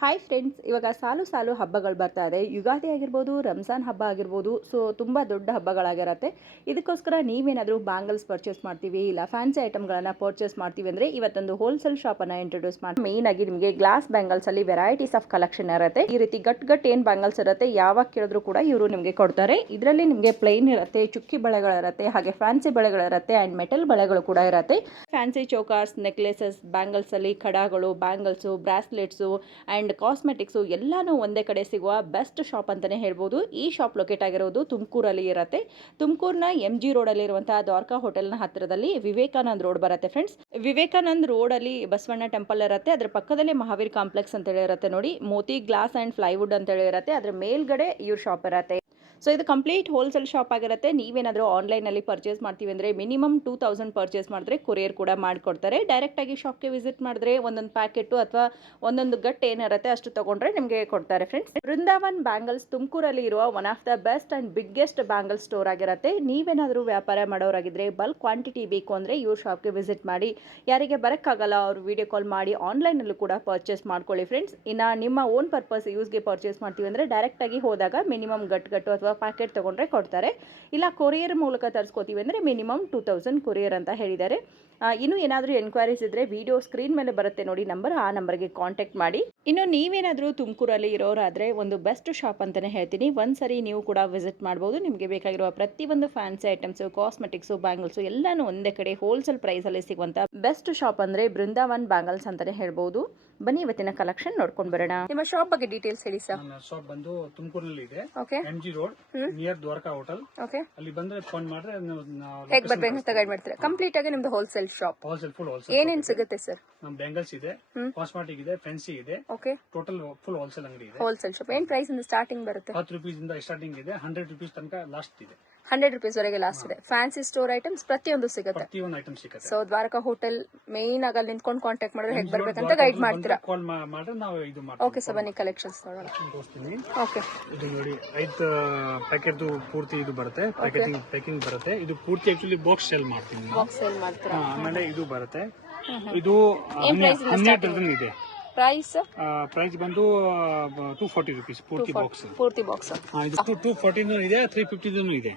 Hi friends, ಇವಾಗ ಸಾಲು ಸಾಲು ಹಬ್ಬಗಳು ಬರ್ತಾ ಇದೆ. ಯುಗಾದಿ ಆಗಿರ್ಬೋದು, ರಂಜಾನ್ ಹಬ್ಬ ಆಗಿರ್ಬೋದು. ಸೊ ತುಂಬ ದೊಡ್ಡ ಹಬ್ಬಗಳಾಗಿರತ್ತೆ. ಇದಕ್ಕೋಸ್ಕರ ನೀವೇನಾದರೂ ಬ್ಯಾಂಗಲ್ಸ್ ಪರ್ಚೇಸ್ ಮಾಡ್ತೀವಿ, ಇಲ್ಲ ಫ್ಯಾನ್ಸಿ ಐಟಮ್ಗಳನ್ನು ಪರ್ಚೇಸ್ ಮಾಡ್ತೀವಿ ಅಂದರೆ ಇವತ್ತೊಂದು ಹೋಲ್ಸೇಲ್ ಶಾಪನ್ನು ಇಂಟ್ರೊಡ್ಯೂಸ್ ಮಾಡಿ. ಮೇನ್ ಆಗಿ ನಿಮಗೆ ಗ್ಲಾಸ್ ಬ್ಯಾಂಗಲ್ಸಲ್ಲಿ ವೆರೈಟೀಸ್ ಆಫ್ ಕಲೆಕ್ಷನ್ ಇರುತ್ತೆ. ಈ ರೀತಿ ಗಟ್ ಏನು ಬ್ಯಾಂಗಲ್ಸ್ ಇರುತ್ತೆ, ಯಾವಾಗ ಕೇಳಿದ್ರು ಕೂಡ ಇವರು ನಿಮಗೆ ಕೊಡ್ತಾರೆ. ಇದರಲ್ಲಿ ನಿಮಗೆ ಪ್ಲೈನ್ ಇರುತ್ತೆ, ಚುಕ್ಕಿ ಬಳೆಗಳಿರುತ್ತೆ, ಹಾಗೆ ಫ್ಯಾನ್ಸಿ ಬಳೆಗಳಿರುತ್ತೆ ಆ್ಯಂಡ್ ಮೆಟಲ್ ಬಳೆಗಳು ಕೂಡ ಇರುತ್ತೆ. ಫ್ಯಾನ್ಸಿ ಚೋಕರ್ಸ್, ನೆಕ್ಲೆಸಸ್, ಬ್ಯಾಂಗಲ್ಸಲ್ಲಿ ಕಡಾಗಳು, ಬ್ಯಾಂಗಲ್ಸು, ಬ್ರಾಸ್ಲೆಟ್ಸು ಆ್ಯಂಡ್ ಕಾಸ್ಮೆಟಿಕ್ಸು ಎಲ್ಲಾನು ಒಂದೇ ಕಡೆ ಸಿಗುವ ಬೆಸ್ಟ್ ಶಾಪ್ ಅಂತಲೇ ಹೇಳ್ಬೋದು. ಈ ಶಾಪ್ ಲೊಕೇಟ್ ಆಗಿರೋದು ತುಮಕೂರಲ್ಲಿ ಇರುತ್ತೆ. ತುಮಕೂರಿನ MG ರೋಡಲ್ಲಿ ಇರುವಂತಹ ದ್ವಾರಕಾ ಹೋಟೆಲ್ನ ಹತ್ತಿರದಲ್ಲಿ ವಿವೇಕಾನಂದ್ ರೋಡ್ ಬರುತ್ತೆ ಫ್ರೆಂಡ್ಸ್. ವಿವೇಕಾನಂದ್ ರೋಡಲ್ಲಿ ಬಸವಣ್ಣ ಟೆಂಪಲ್ ಇರುತ್ತೆ. ಅದರ ಪಕ್ಕದಲ್ಲೇ ಮಹಾವೀರ್ ಕಾಂಪ್ಲೆಕ್ಸ್ ಅಂತೇಳಿ ಇರುತ್ತೆ ನೋಡಿ. ಮೋತಿ ಗ್ಲಾಸ್ ಆ್ಯಂಡ್ ಪ್ಲೈವುಡ್ ಅಂತೇಳಿ ಇರುತ್ತೆ. ಅದರ ಮೇಲ್ಗಡೆ ಇವ್ರ ಶಾಪ್ ಇರುತ್ತೆ. ಸೊ ಇದು ಕಂಪ್ಲೀಟ್ ಹೋಲ್ಸೇಲ್ ಶಾಪ್ ಆಗಿರುತ್ತೆ. ನೀವೇನಾದರೂ ಆನ್ಲೈನಲ್ಲಿ ಪರ್ಚೇಸ್ ಮಾಡ್ತೀವಿ ಅಂದರೆ ಮಿನಿಮಮ್ 2000 ಪರ್ಚೇಸ್ ಮಾಡಿದ್ರೆ ಕೊರಿಯರ್ ಕೂಡ ಮಾಡಿಕೊಡ್ತಾರೆ. ಡೈರೆಕ್ಟಾಗಿ ಶಾಪ್ಗೆ ವಿಸಿಟ್ ಮಾಡಿದ್ರೆ ಒಂದೊಂದು ಪ್ಯಾಕೆಟು ಅಥವಾ ಒಂದೊಂದು ಗಟ್ ಏನಿರುತ್ತೆ ಅಷ್ಟು ತೊಗೊಂಡ್ರೆ ನಿಮಗೆ ಕೊಡ್ತಾರೆ ಫ್ರೆಂಡ್ಸ್. ಬೃಂದಾವನ್ ಬ್ಯಾಂಗಲ್ಸ್ ತುಮಕೂರಲ್ಲಿ ಇರುವ one of the best and biggest bangle store ಆಗಿರುತ್ತೆ. ನೀವೇನಾದರೂ ವ್ಯಾಪಾರ ಮಾಡೋರಾಗಿದ್ದರೆ ಬಲ್ಕ್ ಕ್ವಾಂಟಿಟಿ ಬೇಕು ಅಂದರೆ ಇವ್ರ ಶಾಪ್ಗೆ ವಿಸಿಟ್ ಮಾಡಿ. ಯಾರಿಗೆ ಬರೋಕ್ಕಾಗಲ್ಲ ಅವರು ವಿಡಿಯೋ ಕಾಲ್ ಮಾಡಿ ಆನ್ಲೈನಲ್ಲೂ ಕೂಡ ಪರ್ಚೇಸ್ ಮಾಡ್ಕೊಳ್ಳಿ ಫ್ರೆಂಡ್ಸ್. ಇನ್ನು ನಿಮ್ಮ ಓನ್ ಪರ್ಪಸ್ ಯೂಸ್ಗೆ ಪರ್ಚೇಸ್ ಮಾಡ್ತೀವಿ ಅಂದರೆ ಡೈರೆಕ್ಟಾಗಿ ಹೋದಾಗ ಮಿನಿಮಮ್ ಗಟ್ಟು ಅಥವಾ ಪ್ಯಾಕೆಟ್ ತೊಗೊಂಡ್ರೆ ಕೊಡ್ತಾರೆ. ಇಲ್ಲ ಕೊರಿಯರ್ ಮೂಲಕ ತರಿಸ್ಕೋತೀವಿ ಅಂದರೆ ಮಿನಿಮಮ್ 2000 ಕೊರಿಯರ್ ಅಂತ ಹೇಳಿದ್ದಾರೆ. ಇನ್ನೂ ಏನಾದರೂ ಎನ್ಕ್ವೈರೀಸ್ ಇದ್ದರೆ ವಿಡಿಯೋ ಸ್ಕ್ರೀನ್ ಮೇಲೆ ಬರುತ್ತೆ ನೋಡಿ ನಂಬರ್, ಆ ನಂಬರ್ಗೆ ಕಾಂಟ್ಯಾಕ್ಟ್ ಮಾಡಿ. ಇನ್ನು ನೀವೇನಾದರೂ ತುಮಕೂರಲ್ಲಿ ಇರೋರಾದರೆ ಒಂದು ಬೆಸ್ಟ್ ಶಾಪ್ ಅಂತಲೇ ಹೇಳ್ತೀನಿ. ಒಂದ್ಸರಿ ನೀವು ಕೂಡ ವಿಸಿಟ್ ಮಾಡ್ಬೋದು. ನಿಮಗೆ ಬೇಕಾಗಿರುವ ಪ್ರತಿಯೊಂದು ಫ್ಯಾನ್ಸಿ ಐಟಮ್ಸು, ಕಾಸ್ಮೆಟಿಕ್ಸು, ಬ್ಯಾಂಗಲ್ಸು ಎಲ್ಲಾನು ಒಂದೇ ಕಡೆ ಹೋಲ್ಸೇಲ್ ಪ್ರೈಸಲ್ಲಿ ಸಿಗುವಂಥ ಬೆಸ್ಟ್ ಶಾಪ್ ಅಂದರೆ ಬೃಂದಾವನ್ ಬ್ಯಾಂಗಲ್ಸ್ ಅಂತಲೇ ಹೇಳ್ಬೋದು. ಬನ್ನಿ ಇವತ್ತಿನ ಕಲೆಕ್ಷನ್ ನೋಡ್ಕೊಂಡು ಬರೋಣ. ನಿಮ್ಮ ಶಾಪ್ ಬಗ್ಗೆ ಡೀಟೇಲ್ಸ್ ಹೇಳಿ ಸರ್. ನನ್ನ ಶಾಪ್ ಬಂದು ತುಮಕೂರಿನಲ್ಲಿ ಇದೆ. Okay. MG road near Dwarka hotel. Okay. ಅಲ್ಲಿ ಬಂದ್ರೆ ಫೋನ್ ಮಾಡಿದ್ರೆ ಹೇಗೆ ಬರ್ಬೇಕು ಅಂತ ಗೈಡ್ ಮಾಡ್ತೀರಾ. ಕಂಪ್ಲೀಟ್ ಆಗಿ ನಿಮ್ದು ಹೋಲ್ಸೇಲ್ ಶಾಪ್. Full wholesale. ಏನೇನ್ ಸಿಗುತ್ತೆ ಸರ್? ನಮ್ ಬ್ಯಾಂಗಲ್ಸ್ ಇದೆ, ಕಾಸ್ಮೆಟಿಕ್ ಇದೆ, ಫ್ಯಾನ್ಸಿ ಇದೆ. ಓಕೆ. ಟೋಟಲ್ ಫುಲ್ ಹೋಲ್ಸೇಲ್ ಅಂಗಡಿ ಇದೆ. Wholesale shop. ಏನ್ ಪ್ರೈಸ್ ಇಂದ ಸ್ಟಾರ್ಟಿಂಗ್ ಬರುತ್ತೆ? 10 ರೂಪೀಸ್ ಇಂದ ಸ್ಟಾರ್ಟಿಂಗ್ ಇದೆ, 100 ರೂಪೀಸ್ ತನಕ ಲಾಸ್ಟ್ ಇದೆ. 100 ರೂಪೀಸ್ ವರೆಗೆ ಲಾಸ್ಟ್ ಇದೆ. ಫ್ಯಾನ್ಸಿ ಸ್ಟೋರ್ ಐಟಮ್ಸ್ ಪ್ರತಿಯೊಂದು ಸಿಗುತ್ತೆ. ಪ್ರತಿಯೊಂದು ಐಟಮ್ ಸಿಗುತ್ತೆ. ಸೊ ದ್ವಾರಕಾ ಹೋಟೆಲ್ ಮೇನ್ ಆಗಿ ಅಲ್ಲಿ ನಿಂತ್ಕೊಂಡು ಕಾಂಟ್ಯಾಕ್ಟ್ ಮಾಡಿದ್ರೆ ಹೇಗೆ ಬರ್ಬೇಕಂತ ಗೈಡ್ ಮಾಡ್ತೀರಾ. ಕಾಲ್ ಮಾಡಿದ್ರೆ ನಾವು ಇದು ಮಾಡ್ತೀವಿ. ಓಕೆ ಸರ್, ಬನ್ನಿ ಕಲೆಕ್ಷನ್ಸ್ ನೋಡೋಣ. ತೋರಿಸ್ತೀನಿ. ಓಕೆ. ಇದು ನೋಡಿ 5 ಪ್ಯಾಕೆಟ್ ಪೂರ್ತಿ ಇದು ಬರುತ್ತೆ. ಪ್ಯಾಕಿಂಗ್ ಬರುತ್ತೆ. ಇದು ಪೂರ್ತಿ ಆಕ್ಚುಲಿ ಬಾಕ್ಸ್ ಸೇಲ್ ಮಾಡ್ತೀನಿ. ಬಾಕ್ಸ್ ಸೇಲ್ ಮಾಡ್ತೀರಾ? ಆಮೇಲೆ ಇದು ಬರುತ್ತೆ. ಇದು 12 ಡಜನ್ ಇದೆ. ಪ್ರೈಸ್ ಬಂದು 240 ರೂಪೀಸ್ ಪೂರ್ತಿ ಬಾಕ್ಸ್. ಇದು 240 ಇದೆ, 350 ಇದೆ.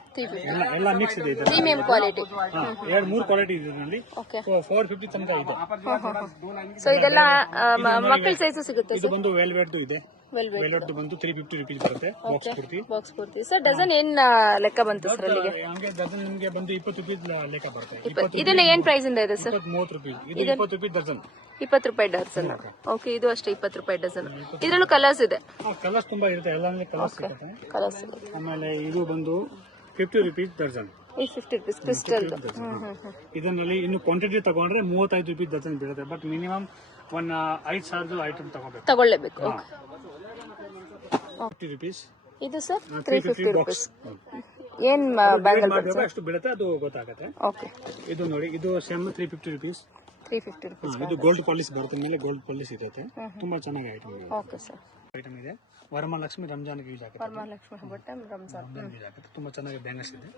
ಎಲ್ಲ ಮಿಕ್ಸ್ ಇದೆ. Premium quality. 2-3 ಕ್ವಾಲಿಟಿ ಇದೆ ಇದರಲ್ಲಿ. 450 ತನಕ ಇದೆ. ಸೊ ಇದೆಲ್ಲ ಮಕ್ಕಳ ಸೈಜ್ ಸಿಗುತ್ತೆ. ಇದು ಬಂದು ವೆಲ್ವೆಟ್ ಇದೆ. ವೆಲ್ವೆಟ್ ಬಂದು 350 ರೂಪೀಸ್ ಬರುತ್ತೆ ಬಾಕ್ಸ್ ಪೂರ್ತಿ. ಸರ್ ಡಜನ್ ಏನ್ ಲೆಕ್ಕ ಬಂತು ಸರ್ ಅಲ್ಲಿಗೆ? ಹಂಗೆ ಡಜನ್ ನಿಮಗೆ ಬಂದು 20 ರೂಪೀಸ್ ಲೆಕ್ಕ ಬರುತ್ತೆ. ಇದೆಲ್ಲ ಏನ್ ಪ್ರೈಸ್ ಇಂದ ಇದೆ ಸರ್? 30 ರೂಪೀಸ್. ಇದು 20 ರೂಪೀಸ್ ಡಜನ್. 20 ರೂಪಾಯಿ ಡಜನ್. ಓಕೆ. ಇದು ಅಷ್ಟೇ 20 ರೂಪಾಯಿ ಡಜನ್. ಇದರಲ್ಲೂ ಕಲರ್ಸ್ ಇದೆ. ಕಲರ್ಸ್ ತುಂಬಾ ಇರುತ್ತೆ. ಎಲ್ಲಾನು ಕಲರ್ಸ್ ಸಿಗುತ್ತೆ. ಆಮೇಲೆ ಇದು ಬಂದು 50 ರೂಪೀಸ್ ಡಜನ್. 50 rupees crystal. ಇದರಲ್ಲಿ ಇನ್ನು ಕ್ವಾಂಟಿಟಿ ತಗೊಂಡ್ರೆ 35 ರೂಪೀಸ್ ಡಜನ್ ಬೀಳುತ್ತೆ. ಬಟ್ ಮಿನಿಮಮ್ 5,000 ಐಟಮ್ ತಗೊಳ್ಳೇಬೇಕು. 50 ರೂಪೀಸ್. ಇದು ಸರ್ 350 ರೂಪೀಸ್. ಏನ್ ಬ್ಯಾಂಗಲ್ ಅಷ್ಟು ಬೀಳುತ್ತೆ ಅದು ಗೊತ್ತಾಗುತ್ತೆ. ಓಕೆ. ಇದು ನೋಡಿ, ಇದು ಸೇಮ್ 350 ರೂಪೀಸ್. 350 ರೂಪೀಸ್. ಇದು ಗೋಲ್ಡ್ ಪಾಲಿಶ್ ಬರುತ್ತೆ. ಮೇಲೆ ಗೋಲ್ಡ್ ಪಾಲಿಶ್ ಇರುತ್ತೆ. ತುಂಬಾ ಚೆನ್ನಾಗಿ ಐಟಮ್ ಇದೆ. Okay sir. ಐಟಮ್ ಇದೆ. ವರಮಹಾಲಕ್ಷ್ಮಿ ರಂಜಾನ್ ಯೂಸ್ ಆಗುತ್ತೆ. ವರಮಹಾಲಕ್ಷ್ಮಿ ಹಬ್ಬ ಟೈಮ್ ರಂಜಾನ್ ಯೂಸ್ ಆಗುತ್ತೆ. ತುಂಬಾ ಚೆನ್ನಾಗಿ ಬ್ಯಾಂಗಲ್ಸ್ ಇದೆ.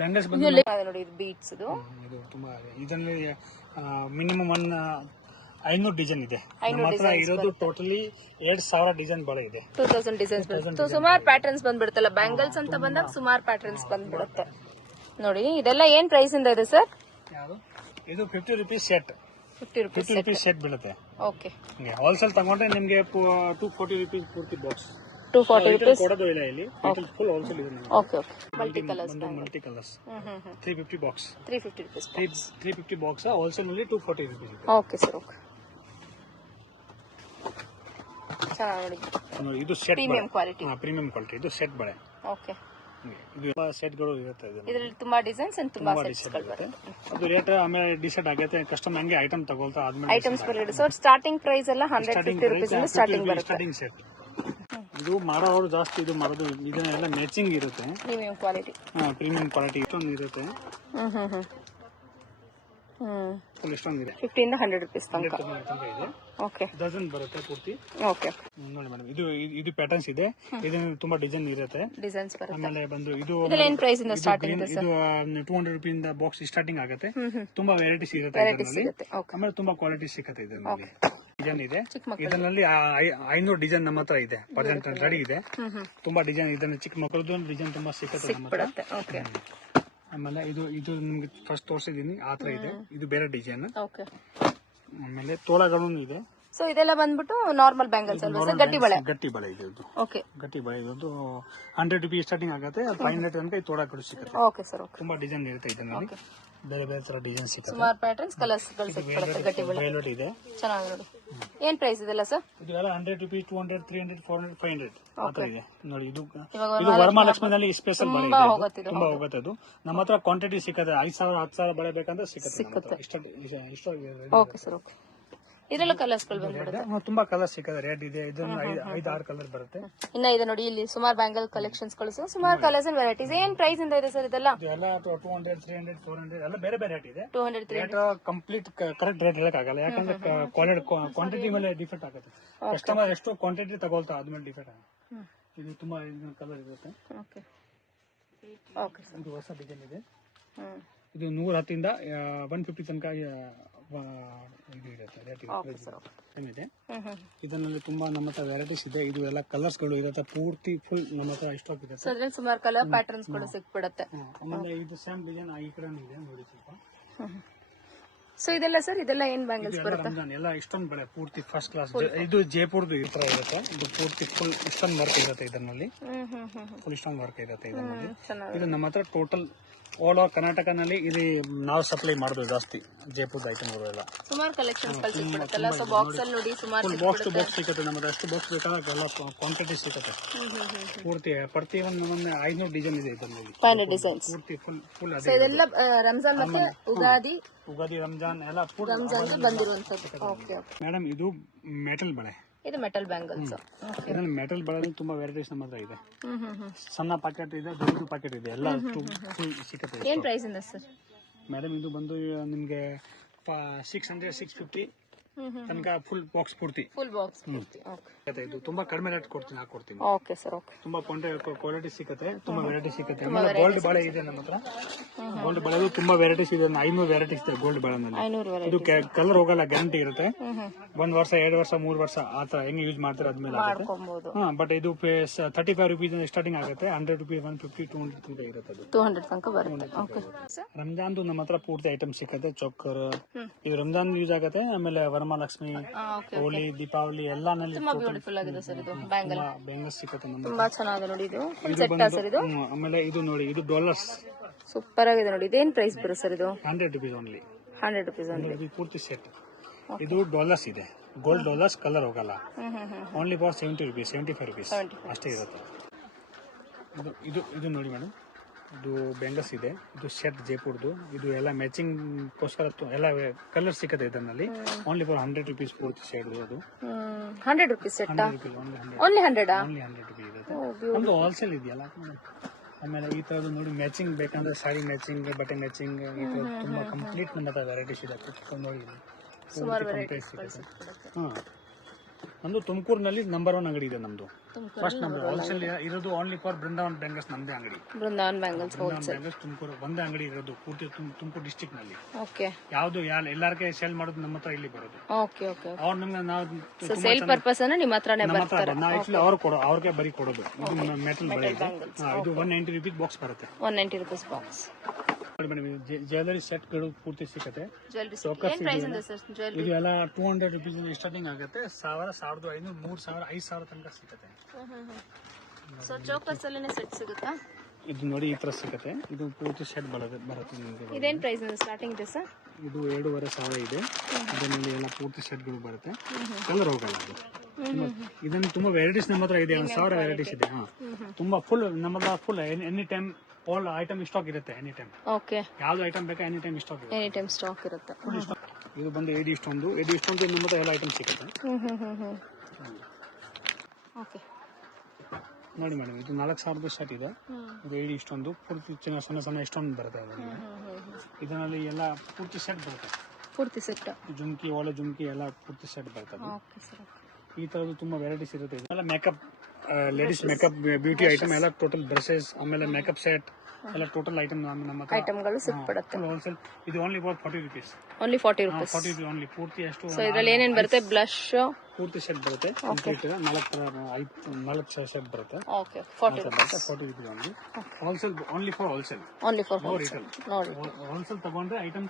ಬ್ಯಾಂಗಲ್ಸ್ ಬಂದು ನೋಡಿ ಇದು ಬೀಟ್ಸ್. ಇದು ತುಂಬಾ ಇದರಲ್ಲಿ ಮಿನಿಮಮ್ 500 ಡಿಸೈನ್ ಇದೆ. ನಮ್ಮ ಹತ್ರ ಇರೋದು ಟೋಟಲಿ 2000 ಡಿಸೈನ್ ಬಳೆ ಇದೆ. 2000 ಡಿಸೈನ್ಸ್ ಬರುತ್ತೆ. ಸುಮಾರು ಪ್ಯಾಟರ್ನ್ಸ್ ಬಂದ್ಬಿಡುತ್ತಲ್ಲ ಬ್ಯಾಂಗಲ್ಸ್ ಅಂತ ಬಂದಾಗ ಸುಮಾರು ಪ್ಯಾಟರ್ನ್ಸ್ ಬಂದ್ಬಿಡುತ್ತೆ ನೋಡಿ. ಇದೆಲ್ಲ ಏನ್ ಪ್ರೈಸ್ ಇಂದ ಇದೆ ಸರ್? ಇದು 50 ರೂಪೀಸ್ ಸೆಟ್. 50 ರೂಪೀಸ್ ಸೆಟ್ ಬೀಳುತ್ತೆ. ಓಕೆ. ಹೋಲ್ಸೇಲ್ ತಗೊಂಡ್ರೆ ನಿಮ್ಗೆ 240 ರೂಪೀಸ್ ಪೂರ್ತಿ ಬಾಕ್ಸ್. 240 ರೂಪೀಸ್ ಕೊಡೋದು ಇಲ್ಲ ಇಲ್ಲಿ. ಫುಲ್ ಹೋಲ್ಸೇಲ್ ಇದೆ. Okay. Multi colours. 350 box. 350 rupees. 350 box wholesale ನಲ್ಲಿ 240 ರೂಪೀಸ್. Okay sir. ಓಕೆ. ಚೆನ್ನಾಗಿ ಇದು set premium quality. Premium quality. ಇದು ಸೆಟ್ ಬಳೆ. ಓಕೆ. ಇದು ಸೆಟ್ಗಳು ಇರುತ್ತೆ. ಇದರಲ್ಲಿ ತುಂಬಾ ಡಿಸೈನ್ಸ್ ಅಂಡ್ ತುಂಬಾ ಸೆಟ್ಸ್ಗಳು ಬರುತ್ತೆ. ಅದು ರೇಟ್ ಆಮೇಲೆ ಡಿಸೈಡ್ ಆಗುತ್ತೆ. ಕಸ್ಟಮರ್ ಹಂಗೆ ಐಟಮ್ ತಗೊಳ್ತಾ ಆದ್ಮೇಲೆ ಐಟಮ್ಸ್ ಬರುತ್ತೆ. ಸೊ ಸ್ಟಾರ್ಟಿಂಗ್ ಪ್ರೈಸ್ ಎಲ್ಲ 150 ರೂಪೀಸ್ ಇಂದ ಸ್ಟಾರ್ಟಿಂಗ್ ಬರುತ್ತೆ. Starting set. ಇದು ಮಾರೋರು ಜಾಸ್ತಿ ಇದು ಮಾಡೋದು ಇದನ್ನೆಲ್ಲ ಮ್ಯಾಚಿಂಗ್ ಇರುತ್ತೆ. Premium quality. ಪ್ರೀಮಿಯಂ ಕ್ವಾಲಿಟಿ ಇಷ್ಟೊಂದು ಇರುತ್ತೆ. ಇಷ್ಟೊಂದು ಇದೆ. 50 ಇಂದ 100 ರೂಪೀಸ್ ತನಕ ಇದೆ. ಓಕೆ. ಡಜನ್ ಬರುತ್ತೆ ಪೂರ್ತಿ. ಓಕೆ. ನೋಡಿ ಮೇಡಮ್, ಇದು ಪ್ಯಾಟರ್ನ್ಸ್ ಇದೆ. ಇದನ್ನ ತುಂಬಾ ಡಿಸೈನ್ ಇರುತ್ತೆ. ಡಿಸೈನ್ಸ್ ಬರುತ್ತೆ. ಆಮೇಲೆ ಬಂದು ಇದು ಏನ್ ಪ್ರೈಸ್ ಇಂದ ಸ್ಟಾರ್ಟಿಂಗ್ ಇದೆ ಸರ್? ಇದು 200 ರೂಪೀಸ್ ಇಂದ ಬಾಕ್ಸ್ ಸ್ಟಾರ್ಟಿಂಗ್ ಆಗುತ್ತೆ. ತುಂಬಾ ವೆರೈಟೀಸ್ ಇರುತ್ತೆ. ಆಮೇಲೆ ತುಂಬಾ ಕ್ವಾಲಿಟಿ ಸಿಗುತ್ತೆ ಇದರಲ್ಲಿ. ಡಿಸೈನ್ ಇದೆ. ಚಿಕ್ಕ ಮಕ್ಕಳು. ಇದರಲ್ಲಿ 500 ಡಿಸೈನ್ ನಮ್ಮ ಹತ್ರ ಇದೆ, ಪ್ರೆಸೆಂಟ್ ರೆಡಿ ಇದೆ. ತುಂಬಾ ಡಿಸೈನ್ ಇದನ್ನ ಚಿಕ್ಕ ಮಕ್ಕಳದ್ದು ಡಿಸೈನ್ ತುಂಬಾ ಸಿಕ್ಕತ್ತೆ ನಮ್ಮ ಹತ್ರ. ಸಿಕ್ಬಿಡುತ್ತೆ. ಓಕೆ ಆಮೇಲೆ ಇದು ನಿಮ್ಗೆ ಫಸ್ಟ್ ತೋರಿಸಿದೀನಿ ಆ ತರ ಇದೆ. ಇದು ಬೇರೆ ಡಿಸೈನ್. ಓಕೆ. ಆಮೇಲೆ ತೋಳಗಳು ಇದೆ. ಸೊ ಇದೆಲ್ಲ ಬಂದ್ಬಿಟ್ಟು ನಾರ್ಮಲ್ ಬ್ಯಾಂಗಲ್ಸ್ ಅಲ್ವಾ ಸರ್? ಗಟ್ಟಿ ಬಳೆ. ಗಟ್ಟಿ ಬಳೆ ಇದೆ ಇದು. ಓಕೆ. ಗಟ್ಟಿ ಬಳೆ ಇದು 100 ರೂಪೀಸ್ ಸ್ಟಾರ್ಟಿಂಗ್ ಆಗುತ್ತೆ. 500 ತನಕ ಈ ತೋಳಗಳು ಸಿಗುತ್ತೆ. Okay sir. ಓಕೆ. ತುಂಬಾ ಡಿಸೈನ್ ಇರುತ್ತೆ ಇದರಲ್ಲಿ. ಬೇರೆ ಬೇರೆ ತರ ಡಿಸೈನ್ ಸಿಗುತ್ತೆ. ಸುಮಾರು ಪ್ಯಾಟರ್ನ್ಸ್ ಕಲರ್ಸ್ ಗಳು ಸಿಕ್ಬಿಡುತ್ತೆ ಗಟ್ಟಿ ಬಳೆ. ವೈಲೆಟ್ ಇದೆ. ಚೆನ್ನಾಗಿ ನೋಡಿ. ಏನ್ ಪ್ರೈಸ್ ಇದೆಲ್ಲ ಸರ್? ಇದೆಲ್ಲ 100 ರೂಪೀಸ್, 200, 300, 400, 500 ಆತರ ಇದೆ ನೋಡಿ. ಇದು ವರಮಹಾಲಕ್ಷ್ಮಿನಲ್ಲಿ ಸ್ಪೆಷಲ್ ಬಳೆ ಇದೆ. ತುಂಬಾ ಹೋಗುತ್ತೆ ಅದು. ನಮ್ಮ ಹತ್ರ ಕ್ವಾಂಟಿಟಿ ಸಿಕ್ಕತ್ತೆ. 5,000 10,000 ಬಳೆ ಬೇಕಂದ್ರೆ ಸಿಕ್ಕತ್ತೆ. ಇಷ್ಟ ಓಕೆ ಸರ್. ಓಕೆ. ಇದೆಲ್ಲ ಕಲರ್ಸ್ ಗಳು ಬಂದ್ಬಿಡುತ್ತೆ. ತುಂಬಾ ಕಲರ್ಸ್ ಸಿಕ್ಕತ್ತೆ. ರೆಡ್ ಇದೆ, ಇದನ್ನ 5-6 ಕಲರ್ ಬರುತ್ತೆ. ಇನ್ನ ಇದೆ ನೋಡಿ, ಇಲ್ಲಿ ಸುಮಾರು ಬ್ಯಾಂಗಲ್ ಕಲೆಕ್ಷನ್ಸ್ ಗಳು, ಸುಮಾರು ಕಲರ್ಸ್ ಅಂಡ್ ವೆರೈಟೀಸ್. ಏನ್ ಪ್ರೈಸ್ ಇಂದ ಇದೆ ಸರ್ ಇದೆಲ್ಲ? 200, 300, 400 ಎಲ್ಲ ಬೇರೆ ಬೇರೆ ರೇಟ್ ಇದೆ. 200, 300 ರೇಟ್ ಕಂಪ್ಲೀಟ್ ಕರೆಕ್ಟ್ ರೇಟ್ ಹೇಳಕ್ಕಾಗಲ್ಲ. ಯಾಕಂದ್ರೆ ಕ್ವಾಂಟಿಟಿ ಮೇಲೆ ಡಿಫೆಕ್ಟ್ ಆಗುತ್ತೆ. ಕಸ್ಟಮರ್ ಎಷ್ಟು ಕ್ವಾಂಟಿಟಿ ತಗೊಳ್ತಾ ಅದ್ಮೇಲೆ ಡಿಫೆಕ್ಟ್ ಆಗುತ್ತೆ. ಇದು ತುಂಬಾ ಕಲರ್ ಇರುತ್ತೆ. ಓಕೆ. Okay sir. ಇದು ಹೊಸ ಡಿಸೈನ್ ಇದೆ. ಇದು 110 ಇಂದ 150 ತನಕ ಇದು ಇರುತ್ತೆ. ರೇಟ್ ಇದೆ. ಇದರಲ್ಲಿ ತುಂಬಾ ನಮ್ಮ ಹತ್ರ ವೆರೈಟೀಸ್ ಇದೆ. ಇದು ಎಲ್ಲ ಕಲರ್ಸ್ ಗಳು ಇರುತ್ತೆ. ಪೂರ್ತಿ ಫುಲ್ ನಮ್ಮ ಹತ್ರ ಸ್ಟಾಕ್ ಇದೆ. ಸೊ ಅದ್ರಲ್ಲಿ ಸುಮಾರು ಕಲರ್ ಪ್ಯಾಟರ್ನ್ಸ್ ಗಳು ಸಿಕ್ಬಿಡುತ್ತೆ. ಆಮೇಲೆ ಇದು ಸೇಮ್ ಡಿಸೈನ್ ಈ ಕಡೆ ಇದೆ ನೋಡಿ ಸ್ವಲ್ಪ. ಸೊ ಇದೆಲ್ಲ ಸರ್, ಇದೆಲ್ಲ ಏನ್ ಬ್ಯಾಂಗಲ್ಸ್ ಬರುತ್ತೆ? ಎಲ್ಲ ಇಷ್ಟೊಂದು ಬಳೆ ಪೂರ್ತಿ ಫಸ್ಟ್ ಕ್ಲಾಸ್. ಇದು ಜೈಪುರ್ದು ಈ ತರ ಇರುತ್ತೆ. ಇದು ಪೂರ್ತಿ ಫುಲ್ ಇಷ್ಟೊಂದು ವರ್ಕ್ ಇರುತ್ತೆ ಇದರಲ್ಲಿ. ಫುಲ್ ಇಷ್ಟೊಂದು ವರ್ಕ್ ಇರುತ್ತೆ ಇದರಲ್ಲಿ. ಇದು ನಮ್ಮ ಹತ್ರ ಟೋಟಲ್ ಆಲ್ ಓವರ್ ಕರ್ನಾಟಕನಲ್ಲಿ ಇದು ನಾವು ಸಪ್ಲೈ ಮಾಡೋದು ಜಾಸ್ತಿ ಜೈಪುರದ ಐಟಮ್ಗಳೆಲ್ಲ. ಸುಮಾರು ಕಲೆಕ್ಷನ್ಸ್ ಸಿಕ್ಬಿಡುತ್ತಲ್ಲ. ಸೊ ಬಾಕ್ಸ್ ಅಲ್ಲಿ ನೋಡಿ ಸುಮಾರು ಬಾಕ್ಸ್ ಟು ಬಾಕ್ಸ್ ಸಿಗುತ್ತೆ. ನಮಗೆ ಎಷ್ಟು ಬಾಕ್ಸ್ ಬೇಕಾದ್ರೆ ಎಲ್ಲ ಕ್ವಾಂಟಿಟಿ ಸಿಗುತ್ತೆ. ಪೂರ್ತಿ ಪ್ರತಿ ಒಂದು 500 ಡಿಸೈನ್ ಇದೆ ಇದರಲ್ಲಿ. 500 ಡಿಸೈನ್ಸ್ ಪೂರ್ತಿ ಫುಲ್ ಸೊ ಇದೆಲ್ಲ ರಂಜಾನ್ ಮತ್ತೆ ಉಗಾದಿ ರಂಜಾನ್ ಎಲ್ಲ ಪೂರ್ತಿ ರಂಜಾನ್ ಬಂದಿರುವಂತದ್ದು. Okay okay. ಮೇಡಮ್ ಇದು ಮೆಟಲ್ ಬಳೆ. ಇದು ಮೆಟಲ್ ಬ್ಯಾಂಗಲ್ಸ್. ಇದರಲ್ಲಿ ಮೆಟಲ್ ಬಳೆ ತುಂಬಾ ವೆರೈಟೀಸ್ ನಮ್ಮ ಹತ್ರ ಇದೆ. ಸಣ್ಣ ಪ್ಯಾಕೆಟ್ ಇದೆ, ದೊಡ್ಡ ಪ್ಯಾಕೆಟ್ ಇದೆ, ಎಲ್ಲ ಫುಲ್ ಸಿಗುತ್ತೆ. ಏನ್ ಪ್ರೈಸ್ ಇದೆ ಸರ್? ಮೇಡಮ್ ಇದು ಬಂದು ನಿಮ್ಗೆ 600, 650 ತನಕ ಫುಲ್ ಬಾಕ್ಸ್ ಪೂರ್ತಿ. ಫುಲ್ ಬಾಕ್ಸ್ ಪೂರ್ತಿ. ಓಕೆ. ಇದು ತುಂಬಾ ಕಡಿಮೆ ರೇಟ್ ಹಾಕೊಡ್ತೀನಿ. Okay sir. ಓಕೆ. ತುಂಬಾ ಕ್ವಾಲಿಟಿ ಸಿಗುತ್ತೆ. ತುಂಬಾ ವೆರೈಟಿ ಸಿಗುತ್ತೆ. ಆಮೇಲೆ ಗೋಲ್ಡ್ ಬಳೆ ಇದೆ ನಮ್ಮ ಹತ್ರ. ಗೋಲ್ಡ್ ಬಳೆ ತುಂಬಾ ವೆರೈಟೀಸ್ ಇದೆ. 500 ವೆರೈಟೀಸ್ ಇದೆ ಗೋಲ್ಡ್ ಬಳೆನಲ್ಲಿ. 500 ವೆರೈಟಿ. ಇದು ಕಲರ್ ಹೋಗಲ್ಲ, ಗ್ಯಾರಂಟಿ ಇರುತ್ತೆ. 1 ವರ್ಷ, 2 ವರ್ಷ, 3 ವರ್ಷ ಆತರ ಹೆಂಗ್ ಯೂಸ್ ಮಾಡ್ತಾರೆ ಅದ್ಮೇಲೆ ಮಾಡ್ಕೊಬಹುದು. ಬಟ್ ಇದು 35 ರೂಪೀಸ್ ಸ್ಟಾರ್ಟಿಂಗ್ ಆಗುತ್ತೆ. 100 ರೂಪೀಸ್, 150, 200 ತನಕ ಇರುತ್ತೆ. ಅದು 200 ತನಕ ಬರುತ್ತೆ. ಓಕೆ. ರಂಜಾನ್ದು ನಮ್ಮ ಹತ್ರ ಪೂರ್ತಿ ಐಟಮ್ ಸಿಗುತ್ತೆ. ಚೋಕರ್ ಇದು ರಂಜಾನ್ ಯೂಸ್ ಆಗುತ್ತೆ. ಆಮೇಲೆ ವರಮಹಾಲಕ್ಷ್ಮಿ, ಹೋಲಿ, ದೀಪಾವಳಿ ಎಲ್ಲಾನಲ್ಲಿ ತುಂಬಾ ಬ್ಯೂಟಿಫುಲ್ ಆಗಿದೆ ಸರ್. ಇದು ಬ್ಯಾಂಗಲ್ ಸಿಗುತ್ತೆ. ತುಂಬಾ ಚೆನ್ನಾಗಿದೆ ನೋಡಿ. ಇದು ಸೆಟ್ ಸರ್ ಇದು. ಆಮೇಲೆ ಇದು ನೋಡಿ, ಇದು ಡಾಲರ್ಸ್ ಸೂಪರ್ ಆಗಿದೆ ನೋಡಿ. ಇದೇನ್ ಪ್ರೈಸ್ ಬರುತ್ತೆ ಸರ್ ಇದು? 100 ರೂಪೀಸ್ ಓನ್ಲಿ. 100 rupees only. ಇದು ಪೂರ್ತಿ ಸೆಟ್. ಇದು ಡಾಲರ್ಸ್ ಇದೆ. ಗೋಲ್ಡ್ ಡಾಲರ್ಸ್, ಕಲರ್ ಹೋಗಲ್ಲ. ಓನ್ಲಿ ಫಾರ್ 70 ರೂಪೀಸ್, 75 ರೂಪೀಸ್ ಅಷ್ಟೇ ಇರುತ್ತೆ. ಇದು ನೋಡಿ ಮೇಡಮ್, ಇದು ಬೆಂಗಸ್ ಇದೆ. ಇದು ಶರ್ಟ್ ಜೈಪುರ್ದು. ಇದು ಎಲ್ಲ ಮ್ಯಾಚಿಂಗ್ ಎಲ್ಲ ಕಲರ್ ಸಿಗುತ್ತೆ ಇದರಲ್ಲಿ. ಓನ್ಲಿ ಫಾರ್ 100 ರೂಪೀಸ್ ಪೂರ್ತಿ ಶರ್ಟ್. ಅದು 100 ರೂಪೀಸ್ ಸೆಟ್. ಓನ್ಲಿ 100 ರೂಪೀಸ್ ಇರುತ್ತೆ. ಒಂದು ಹೋಲ್ಸೇಲ್ ಇದೆಯಲ್ಲ. ಆಮೇಲೆ ಈ ತರದ್ದು ನೋಡಿ, ಮ್ಯಾಚಿಂಗ್ ಬೇಕಂದ್ರೆ ಸಾರಿ ಮ್ಯಾಚಿಂಗ್, ಬಟ್ಟೆ ಮ್ಯಾಚಿಂಗ್, ಈ ತರ ತುಂಬಾ ಕಂಪ್ಲೀಟ್ ನಮ್ಮ ಹತ್ರ ವೆರೈಟೀಸ್ ಇದೆ. ನೋಡಿ ನಮ್ದು ತುಮಕೂರಿನಲ್ಲಿ ನಂಬರ್ 1 ಅಂಗಡಿ ಇದೆ ನಮ್ದು. ಫಸ್ಟ್ ನಮ್ದು ಹೋಲ್ಸೇಲ್ ಇರೋದು ಓನ್ಲಿ ಫಾರ್ ಬೃಂದಾವನ್ ಬ್ಯಾಂಗಲ್ಸ್. ನಮ್ದೇ ಅಂಗಡಿ ಬೃಂದಾವನ್ ಬ್ಯಾಂಗಲ್ಸ್ ಹೋಲ್ಸೇಲ್. ತುಮಕೂರು ಒಂದೇ ಅಂಗಡಿ ಇರೋದು ಪೂರ್ತಿ ತುಮಕೂರು ಡಿಸ್ಟ್ರಿಕ್ಟ್ ನಲ್ಲಿ. ಓಕೆ. ಯಾವ್ದು ಎಲ್ಲಾರ್ಗೆ ಸೇಲ್ ಮಾಡೋದು ನಮ್ಮ ಹತ್ರ ಇಲ್ಲಿ ಬರೋದು. Okay okay. ಅವ್ರು ನಮ್ಗೆ ನಾವು ಸೇಲ್ ಪರ್ಪಸ್ ಅನ್ನ ನಿಮ್ಮ ಹತ್ರನೇ ಬರ್ತಾರೆ. ಆಕ್ಚುಲಿ ಅವ್ರಿಗೆ ಬರೀ ಕೊಡೋದು. ಇದು ಮೆಟಲ್ ಬಳೆ ಇದೆ. ಇದು 190 ರೂಪೀಸ್ ಬಾಕ್ಸ್ ಬರುತ್ತೆ. 190 ರೂಪೀಸ್ ಬಾಕ್ಸ್. ಜ್ಯುವೆಲರಿ ಸೆಟ್ ಗಳು ಪೂರ್ತಿ ಸಿಗುತ್ತೆ. ಇದು ಎಲ್ಲ 200 ರೂಪೀಸ್ ಸ್ಟಾರ್ಟಿಂಗ್ ಆಗುತ್ತೆ. 1000, 1500, 3000, 5000 ತನಕ ಸಿಗುತ್ತೆ. ಸೊ ಚೋಕರ್ಸ್ ಅಲ್ಲೇ ಸೆಟ್ ಸಿಗುತ್ತಾ? ಇದು ನೋಡಿ ಈ ತರ ಸಿಗುತ್ತೆ. ಇದು ಪೂರ್ತಿ ಸೆಟ್ ಬರುತ್ತೆ ನಿಮಗೆ. ಇದೇನ್ ಪ್ರೈಸ್ ಸ್ಟಾರ್ಟಿಂಗ್ ಇದೆ ಸರ್? ಇದು 2500 ಇದೆ. ಇದರಲ್ಲಿ ಎಲ್ಲ ಪೂರ್ತಿ ಸೆಟ್ ಗಳು ಬರುತ್ತೆ. ಕಲರ್ ಹೋಗಲ್ಲ ಅದು. ಇದನ್ನು ತುಂಬಾ ವೆರೈಟೀಸ್ ನಮ್ಮ ಹತ್ರ ಇದೆ. 1000 ವೆರೈಟೀಸ್ ಇದೆ. ತುಂಬಾ ಫುಲ್ ನಮ್ಮ ಹತ್ರ full any time all item stock ಇರುತ್ತೆ. Any time. ಓಕೆ. ಯಾವ್ದು ಐಟಮ್ ಬೇಕಾ ಎನಿ ಟೈಮ್ ಸ್ಟಾಕ್ ಇರುತ್ತೆ. ಎನಿ ಟೈಮ್ ಸ್ಟಾಕ್ ಇರುತ್ತೆ. ಇದು ಬಂದು ಏಡಿ ಇಷ್ಟೊಂದು ನಮ್ಮ ಹತ್ರ ಎಲ್ಲ ಐಟಮ್ ಸಿಗುತ್ತೆ. ಓಕೆ. ನೋಡಿ ಮೇಡಮ್, ಇದು 4000 ಸೆಟ್ ಇದೆ. ಇದು ಏಡಿ ಇಷ್ಟೊಂದು ಪೂರ್ತಿ ಸಣ್ಣ ಇಷ್ಟೊಂದು ಬರುತ್ತೆ. ಇದರಲ್ಲಿ ಎಲ್ಲ ಪೂರ್ತಿ ಸೆಟ್ ಬರುತ್ತೆ. ಪೂರ್ತಿ ಸೆಟ್ ಜುಮ್ಕಿ, ಓಲೆ ಜುಮ್ಕಿ ಎಲ್ಲ ಪೂರ್ತಿ ಸೆಟ್ ಬರ್ತದೆ. Okay sir. ಈ ತರದ್ದು ತುಂಬಾ ವೆರೈಟೀಸ್ ಇರುತ್ತೆ. ಇದೆಲ್ಲ makeup ladies makeup beauty item ಎಲ್ಲ ಟೋಟಲ್ ಬ್ರಷಸ್ ಆಮೇಲೆ ಮೇಕಪ್ ಸೆಟ್ ಎಲ್ಲ ಟೋಟಲ್ ಐಟಮ್ ನಮ್ಮ ಹತ್ರ ಐಟಮ್ಗಳು ಸಿಕ್ಬಿಡುತ್ತೆ. ಹೋಲ್ಸೇಲ್ ಇದು only about 40 rupees. Only 40 rupees. 40 rupees only. ಪೂರ್ತಿ ಎಷ್ಟು ಸೊ ಇದರಲ್ಲಿ ಏನೇನ್ ಬರುತ್ತೆ? ಬ್ಲಶ್ ಪೂರ್ತಿ ಸೆಟ್ ಬರುತ್ತೆ. ಕಂಪ್ಲೀಟ್ 4 ಸೆಟ್ ಬರುತ್ತೆ. Okay 40 rupees. 40 rupees only. Wholesale only for wholesale. Only for wholesale. ನೋಡಿ ಹೋಲ್ಸೇಲ್ ತಗೊಂಡ್ರೆ ಐಟಮ್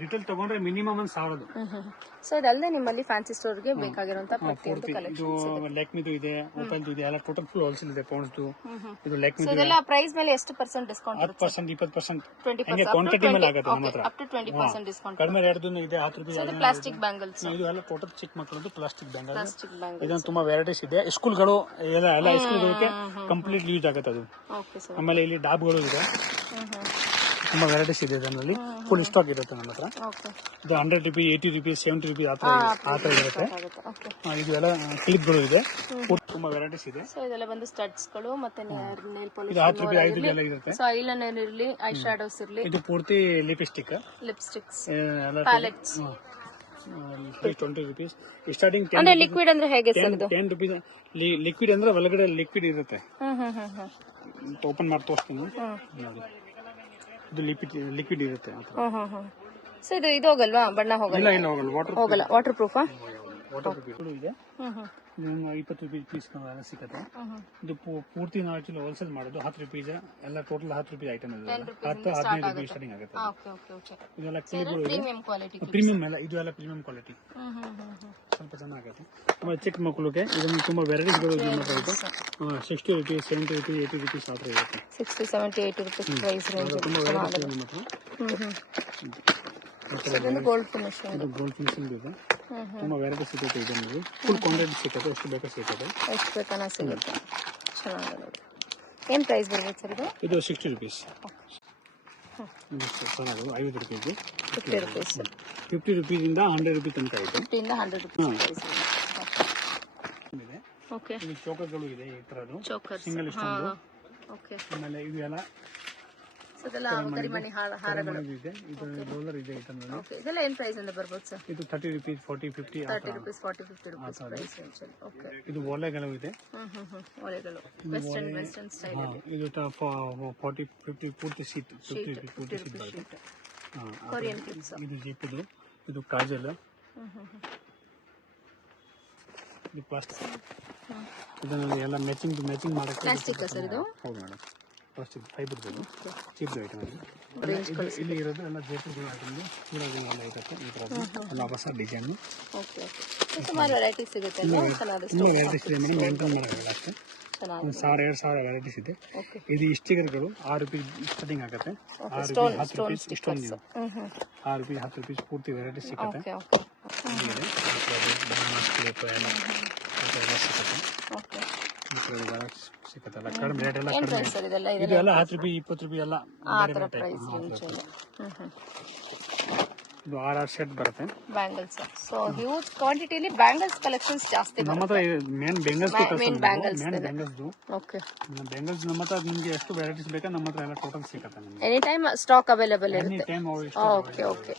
ರಿಟೇಲ್ ತಗೊಂಡ್ರೆ ಮಿನಿಮಮ್ 1000. ಸೊ ಇದಲ್ಲದೆ ನಿಮ್ಮಲ್ಲಿ ಫ್ಯಾನ್ಸಿ ಸ್ಟೋರ್ಗೆ ಬೇಕಾಗಿರುವಂತ ಪ್ರತಿಯೊಂದು ಕಲೆಕ್ಷನ್ ಇದು ಲೆಕ್ಮಿದು ಇದೆ, ಓಪಲ್ದು ಇದೆ, ಎಲ್ಲ ಟೋಟಲ್ ಫುಲ್ ಹೋಲ್ಸೇಲ್ ಇದೆ. ಪೌಂಡ್ಸ್ದು ಇದು ಲೆಕ್ಮಿದು ಇದೆಲ್ಲ ಪ್ರೈಸ್ ಮೇಲೆ ಎಷ್ಟು % ಡಿಸ್ಕೌಂಟ್? 10%, 20%, 20%, ಹಂಗೆ ಕ್ವಾಂಟಿಟಿ ಮೇಲೆ ಆಗುತ್ತೆ ನಮ್ಮ ಹತ್ರ. Up to 20% discount. ಕಡಿಮೆ ರೇಟ್ದು ಇದೆ. 10 ರೂಪಾಯಿ ಇದು ಪ್ಲಾಸ್ಟಿಕ್ ಬ್ಯಾಂಗಲ್ಸ್. ಇದು ಎಲ್ಲ ಟೋಟಲ್ ಚಿಕ್ಕ ಮಕ್ಕಳದ್ದು ಪ್ಲಾಸ್ಟಿಕ್ ಬ್ಯಾಂಗಲ್. ಪ್ಲಾಸ್ಟಿಕ್ ಬ್ಯಾಂಗಲ್ಸ್ ಇದೊಂದು ತುಂಬಾ ವೆರೈಟೀಸ್ ಇದೆ. ಸ್ಕೂಲ್ಗಳು ಎಲ್ಲ ಸ್ಕೂಲ್ಗಳಿಗೆ ಕಂಪ್ಲೀಟ್ ಯೂಸ್ ಆಗುತ್ತೆ ಅದು. Okay sir. ಆಮೇಲೆ ಇಲ್ಲಿ ಡಾಬ್ಗಳು ಇದೆ, ತುಂಬಾ ವೆರೈಟೀಸ್ ಇದೆ. ಇದರಲ್ಲಿ ಫುಲ್ ಸ್ಟಾಕ್ ಇರುತ್ತೆ ನಮ್ಮ ಹತ್ರ. ಓಕೆ ಇದು 100 ರೂಪಾಯಿ, 80 ರೂಪಾಯಿ, 70 ರೂಪಾಯಿ ಆ ಥರ ಇರುತ್ತೆ. ಓಕೆ. ಇದು ಎಲ್ಲ ಕ್ಲಿಪ್ಗಳು ಇದೆ, ತುಂಬಾ ವೆರೈಟೀಸ್ ಇದೆ. ಸೊ ಇದೆಲ್ಲ ಬಂದು ಸ್ಟಡ್ಸ್ ಗಳು ಮತ್ತೆ ನೇಲ್ ಪಾಲಿಶ್. ಇದು 10 ರೂಪಾಯಿ, 5 ರೂಪಾಯಿ ಎಲ್ಲ ಇರುತ್ತೆ. ಸೊ ಐಲೈನರ್ ಇರಲಿ, ಐ ಶಾಡೋಸ್ ಇರಲಿ, ಇದು ಪೂರ್ತಿ ಲಿಪ್ಸ್ಟಿಕ್, ಲಿಪ್ಸ್ಟಿಕ್ಸ್, ಎಲ್ಲ ಪ್ಯಾಲೆಟ್ಸ್. 20 rupees starting. ಅಂದ್ರೆ ಲಿಕ್ವಿಡ್ ಅಂದ್ರೆ ಹೇಗೆ ಸರ್ ಇದು? 10 ರೂಪಾಯಿ ಲಿಕ್ವಿಡ್ ಅಂದ್ರೆ ಒಳಗಡೆ ಲಿಕ್ವಿಡ್ ಇರುತ್ತೆ. ಓಪನ್ ಮಾಡಿ ತೋರಿಸ್ತೀನಿ ನೋಡಿ. ಇದು ಲಿಕ್ವಿಡ್ ಇರುತ್ತೆ. ಸೊ ಇದು ಹೋಗಲ್ವಾ? ಬಣ್ಣ ಹೋಗಲ್ಲ? ಇಲ್ಲ ಹೋಗಲ್ಲ. ಹೋಗಲ್ಲ. ವಾಟರ್ ಪ್ರೂಫಾ? ವಾಟರ್ ಪ್ರೂಫ್ ಇದೆ. ಇದೊಂದು 20 ರೂಪಾಯಿ ಪೀಸ್ ಎಲ್ಲ ಸಿಗುತ್ತೆ. ಇದು ಪೂರ್ತಿ ನಾವು ಆಕ್ಚುಲಿ ಹೋಲ್ಸೇಲ್ ಮಾಡೋದು 10 ರೂಪೀಸ್ ಎಲ್ಲ ಟೋಟಲ್ 10 ರೂಪಾಯಿ ಐಟಮ್ ಇದೆ. 10-15 ರೂಪಾಯಿ ಸ್ಟಾರ್ಟಿಂಗ್ ಆಗುತ್ತೆ. ಇದೆಲ್ಲ ಕ್ಲಿಪ್ಗಳು ಪ್ರೀಮಿಯಂ ಕ್ವಾಲಿಟಿ. ಪ್ರೀಮಿಯಂ ಎಲ್ಲ ಇದು ಎಲ್ಲ ಪ್ರೀಮಿಯಂ ಕ್ವಾಲಿಟಿ, ಸ್ವಲ್ಪ ಚೆನ್ನಾಗುತ್ತೆ. ಆಮೇಲೆ ಚಿಕ್ಕ ಮಕ್ಕಳಿಗೆ ಇದನ್ನು ತುಂಬಾ ವೆರೈಟೀಸ್ಗಳು ಇದೆ. 60 ರೂಪಾಯಿ, 70 ರೂಪಾಯಿ, 80 ರೂಪೀಸ್ ಆ ಥರ ಇರುತ್ತೆ. 60, 70, 80 rupees ಪ್ರೈಸ್ ರೇಂಜ್. ತುಂಬಾ ವೆರೈಟೀಸ್ ಇದೆ ನಮ್ಮ ಹತ್ರ. ಇದೊಂದು ಗೋಲ್ಡ್ ಫಿನಿಶ್. ಇದು ಗೋಲ್ಡ್ ಫಿನಿಶಿಂಗ್ ಇದೆ. ತುಂಬಾ ವೆರೈಟಿ ಸಿಗುತ್ತೆ. ಇದರಲ್ಲಿ ಫುಲ್ ಕ್ವಾಂಟಿಟಿ ಸಿಗುತ್ತೆ, ಎಷ್ಟು ಬೇಕಾ ಸಿಗುತ್ತೆ. ಎಷ್ಟು ಬೇಕಾನ ಸಿಗುತ್ತೆ. ಚೆನ್ನಾಗಿದೆ ನೋಡಿ. ಏನ್ ಪ್ರೈಸ್ ಬರುತ್ತೆ ಸರ್ ಇದು? ಇದು 60 ರೂಪೀಸ್. ಚೆನ್ನಾಗಿ 50 ರೂಪಾಯಿಗೆ 50 rupees. 50 ರೂಪೀಸಿಂದ 100 ರೂಪಾಯಿ ತನಕ ಇದೆ. 50 ಇಂದ 100 rupees ಪ್ರೈಸ್ ಇದೆ. ಓಕೆ. ಇದು ಚೋಕರ್ಗಳು ಇದೆ ಈ ತರದ್ದು, ಚೋಕರ್ಸ್. Single stone. ಓಕೆ. ಆಮೇಲೆ ಇದು ಎಲ್ಲ ಸೊ ಇದೆಲ್ಲ ಕರಿಮಣಿ ಹಾರಗಳು ಇದೆ. ಇದು ರೋಲರ್ ಇದೆ ಇದರಲ್ಲಿ. ಓಕೆ. ಇದೆಲ್ಲ ಏನ್ ಪ್ರೈಸ್ ಅಂತ ಬರ್ಬೋದು ಸರ್? ಇದು 30 rupees, 40, 50 30 rupees, 40, 50 rupees price range. Okay. ಇದು ಓಲೆಗಳು ಇದೆ. ಒಲೆಗಳು ವೆಸ್ಟರ್ನ್ ಸ್ಟೈಲ್ ಅಲ್ಲಿ. ಇದು 40, 50 ಪೂರ್ತಿ ಶೀಟ್, 50 ಪೂರ್ತಿ ಶೀಟ್ ಬರುತ್ತೆ. Korean clips. ಇದು ಜಿಪ್, ಇದು ಕಾಜಲ್, ಇದು ಪ್ಲಾಸ್ಟಿಕ್. ಇದರಲ್ಲಿ ಎಲ್ಲ ಮ್ಯಾಚಿಂಗ್ ಮಾಡಕ್ಕೆ ಪ್ಲಾಸ್ಟಿಕ್ ಸರ್ ಇದು? ಹೌದು ಮೇಡಮ್, ಪ್ಲಾಸ್ಟಿಕ್ ಫೈಬರ್ ಇದು ಚೀಪ್ ಐಟಮ್. ಇಲ್ಲಿ ಇರೋದು ಎಲ್ಲ ಜೇಪುಗಳು ಐಟಮ್, ಚೂಡಗಳು ಎಲ್ಲ ಇರುತ್ತೆ. ಈ ಥರದ್ದು ಎಲ್ಲ ಹೊಸ ಡಿಸೈನ್. ಓಕೆ. ಸುಮಾರು ವೆರೈಟೀಸ್ ಸಿಗುತ್ತೆ. ತುಂಬ ವೆರೈಟೀಸ್ ಇದೆ ಮೇಡಮ್, ಮೇಂಟೈನ್ ಮಾಡೋಲ್ಲ ಅಷ್ಟೇ. 1000-2000 ವೆರೈಟೀಸ್ ಇದೆ. ಇದು ಸ್ಟಿಕರ್ಗಳು 6 ರೂಪಾಯಿ ಸ್ಟಾರ್ಟಿಂಗ್ ಆಗುತ್ತೆ. 6 ರೂಪಾಯಿ, 10 ರೂಪಾಯಿ ಇಷ್ಟೊಂದು 6 ರೂಪಾಯಿ, 10 ರೂಪಾಯಿ ಪೂರ್ತಿ ವೆರೈಟೀಸ್ ಸಿಗುತ್ತೆ. ಸಿಕ್ಕತ್ತಲ್ಲ ಕಡಿಮೆ ರೇಟ್ ಎಲ್ಲ ಕಡಿಮೆ. ಇದೆಲ್ಲ 10 ರೂಪಾಯಿ, 20 ರೂಪಾಯಿ ಎಲ್ಲ ಇದು 6 ಸೆಟ್ ಬರುತ್ತೆ. ಬ್ಯಾಂಗಲ್ಸ್. ಸೊ ಹ್ಯೂಜ್ ಕ್ವಾಂಟಿಟಿಲಿ ಬ್ಯಾಂಗಲ್ಸ್ ಕಲೆಕ್ಷನ್ಸ್ ಜಾಸ್ತಿ ನಮ್ಮ ಹತ್ರ. Main bangles okay. ಬ್ಯಾಂಗಲ್ಸ್ ನಮ್ಮ ಹತ್ರ ನಿಮ್ಗೆ ಎಷ್ಟು ವೆರೈಟೀಸ್ ಬೇಕಾ ನಮ್ಮ ಹತ್ರ ಎಲ್ಲ ಟೋಟಲ್ ಸಿಗುತ್ತೆ ನಿಮ್ಗೆ. Any time stock available any ಇರುತ್ತೆ. ಟೈಮ್. ಓಕೆ.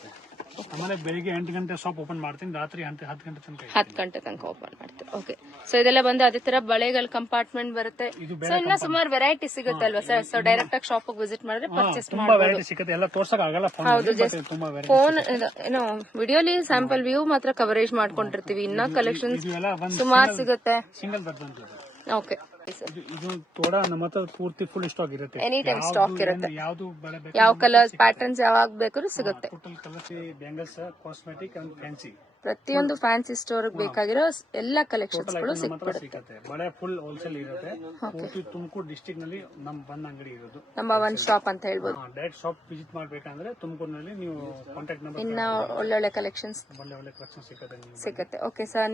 ಆಮೇಲೆ ಬೆಳಿಗ್ಗೆ 8 ಗಂಟೆ ಶಾಪ್ ಓಪನ್ ಮಾಡ್ತೀನಿ, ರಾತ್ರಿ 10 ಗಂಟೆ ತನಕ 10 ಗಂಟೆ ತನಕ ಓಪನ್ ಮಾಡ್ತೀವಿ. ಓಕೆ. ಸೊ ಇದೆಲ್ಲ ಬಂದು ಅದೇ ತರ ಬಳೆಗಳ ಕಂಪಾರ್ಟ್ಮೆಂಟ್ ಬರುತ್ತೆ. ಸೊ ಇನ್ನ ಸುಮಾರು ವೆರೈಟಿ ಸಿಗುತ್ತೆ ಅಲ್ವಾ ಸರ್? ಸೊ ಡೈರೆಕ್ಟ್ ಆಗಿ ಶಾಪ್ ವಿಸಿಟ್ ಮಾಡಿದ್ರೆ ಪರ್ಚೇಸ್ ತುಂಬಾ ವೆರೈಟಿ ಸಿಗುತ್ತೆ. ಎಲ್ಲ ತೋರ್ಸಕ್ ಆಗಲ್ಲ ತುಂಬಾ ವೆರೈಟಿ. ಫೋನ್ ಏನೋ ವಿಡಿಯೋಲಿ ಸ್ಯಾಂಪಲ್ ವ್ಯೂ ಮಾತ್ರ ಕವರೇಜ್ ಮಾಡ್ಕೊಂಡಿರ್ತೀವಿ. ಇನ್ನ ಕಲೆಕ್ಷನ್ಸ್ ಸುಮಾರು ಸಿಗುತ್ತೆ. ಸಿಂಗಲ್ ಬರ್ಜನ್. ಓಕೆ. ಇದು ತೋಡ ನಮ್ಮ ಹತ್ರ ಪೂರ್ತಿ ಫುಲ್ ಸ್ಟಾಕ್ ಇರುತ್ತೆ. ಎನಿ ಟೈಮ್ ಸ್ಟಾಕ್ ಇರುತ್ತೆ. ಯಾವ್ದು ಬಳೆ ಬೇಕು, ಯಾವ ಕಲರ್ಸ್ ಪ್ಯಾಟರ್ನ್ಸ್ ಯಾವಾಗ ಬೇಕಾದ್ರೂ ಸಿಗುತ್ತೆ. Total colours, bangles, cosmetic and fancy ಪ್ರತಿಯೊಂದು ಫ್ಯಾನ್ಸಿ ಸ್ಟೋರ್ ಬೇಕಾಗಿರೋ ಎಲ್ಲ ಕಲೆಕ್ಷನ್ಸ್ ಗಳು ಸಿಗುತ್ತೆ. ಬಳೆ ಫುಲ್ ಹೋಲ್ಸೇಲ್ ಇರುತ್ತೆ. ಪೂರ್ತಿ ತುಮಕೂರು ಡಿಸ್ಟ್ರಿಕ್ಟ್ ನಲ್ಲಿ ನಮ್ಮ ಬಂದ್ ಅಂಗಡಿ ಇರೋದು. ನಂಬರ್ 1 ಶಾಪ್ ಅಂತ ಹೇಳ್ಬೋದು. ಡೈರೆಕ್ಟ್ ಶಾಪ್ ವಿಸಿಟ್ ಮಾಡ್ಬೇಕಂದ್ರೆ ತುಮಕೂರಿನಲ್ಲಿ ನೀವು ಕಾಂಟ್ಯಾಕ್ಟ್ ನಂಬರ್ ಇನ್ನ ಒಳ್ಳೊಳ್ಳೆ ಕಲೆಕ್ಷನ್ಸ್ ಒಳ್ಳೆ ಕಲೆಕ್ಷನ್ ಸಿಗುತ್ತೆ. Okay sir.